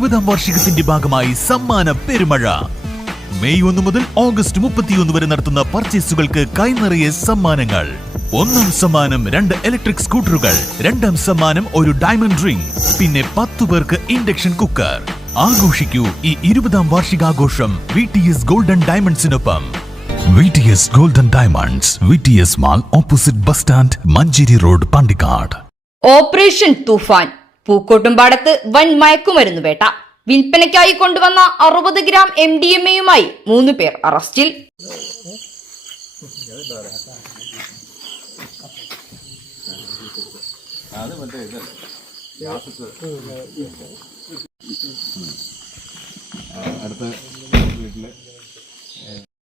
20ാം വാർഷികത്തിന്റെ ഭാഗമായി സമ്മാന പെരുമഴ. മെയ് 1 മുതൽ ഓഗസ്റ്റ് 31 വരെ നടത്തുന്ന പർച്ചേസുകൾക്ക് കൈനിറയെ സമ്മാനങ്ങൾ. 1ാം സമ്മാനം 2 ഇലക്ട്രിക് സ്കൂട്ടറുകൾ, 2ാം സമ്മാനം ഒരു ഡയമണ്ട് റിംഗ്, പിന്നെ 10 പേർക്ക് ഇൻഡക്ഷൻ കുക്കർ. ആഘോഷിക്കൂ ഈ 20ാം വാർഷികാഘോഷം VTS ഗോൾഡൻ ഡയമണ്ട്സിനൊപ്പം. VTS golden diamonds, VTS mall, opposite bus stand, Manjeri road, Pandikkad. Operation തൂഫാൻ. പൂക്കോട്ടുംപാടത്ത് വൻ മയക്കുമരുന്ന് വേട്ട. വിൽപ്പനയ്ക്കായി കൊണ്ടുവന്ന 60 ഗ്രാം MDMA-യുമായി 3 പേർ അറസ്റ്റിൽ.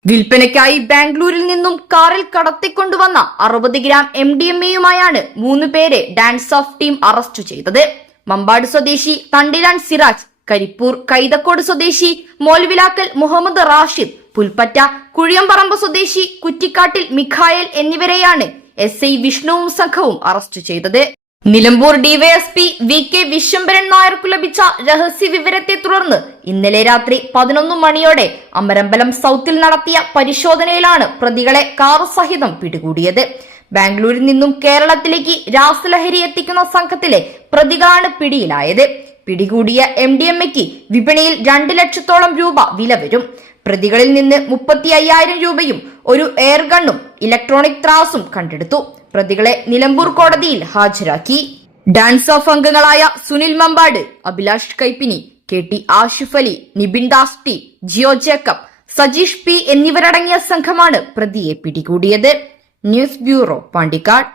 വിൽപ്പനയ്ക്കായി ബാംഗ്ലൂരിൽ നിന്നും കാറിൽ കടത്തിക്കൊണ്ടുവന്ന 60 ഗ്രാം MDMA-യുമായാണ് 3 പേരെ ഡാൻസ് ഓഫ് ടീം അറസ്റ്റ് ചെയ്തത്. മമ്പാട് സ്വദേശി തണ്ടിരാൻ സിറാജ്, കരിപ്പൂർ കൈതക്കോട് സ്വദേശി മോൽവിലാക്കൽ മുഹമ്മദ് റാഷിദ്, പുൽപ്പറ്റ കുഴിയമ്പറമ്പ് സ്വദേശി കുറ്റിക്കാട്ടിൽ മിഖായൽ എന്നിവരെയാണ് SI വിഷ്ണുവും സംഘവും അറസ്റ്റ് ചെയ്തത്. നിലമ്പൂർ DYSP VK വിശ്വംഭരൻ നായർക്കു ലഭിച്ച രഹസ്യ വിവരത്തെ തുടർന്ന് ഇന്നലെ രാത്രി 11 മണിയോടെ അമരമ്പലം സൗത്തിൽ നടത്തിയ പരിശോധനയിലാണ് പ്രതികളെ കാർ സഹിതം പിടികൂടിയത്. ബാംഗ്ലൂരിൽ നിന്നും കേരളത്തിലേക്ക് രാസലഹരി എത്തിക്കുന്ന സംഘത്തിലെ പ്രതികളാണ് പിടിയിലായത്. പിടികൂടിയ MDMA-ക്ക് വിപണിയിൽ 2 ലക്ഷത്തോളം രൂപ വില വരും. പ്രതികളിൽ നിന്ന് 35,000 രൂപയും ഒരു എയർഗണ്ണും ഇലക്ട്രോണിക് ത്രാസും കണ്ടെടുത്തു. പ്രതികളെ നിലമ്പൂർ കോടതിയിൽ ഹാജരാക്കി. ഡാൻസ് ഓഫ് അംഗങ്ങളായ Sunil Mampad, Abhilash Kaippini, KT Ashif Ali, Nibin Das T, Jio Jacob, Sajeesh P എന്നിവരടങ്ങിയ സംഘമാണ് പ്രതിയെ പിടികൂടിയത്. News bureau, Pandikkad.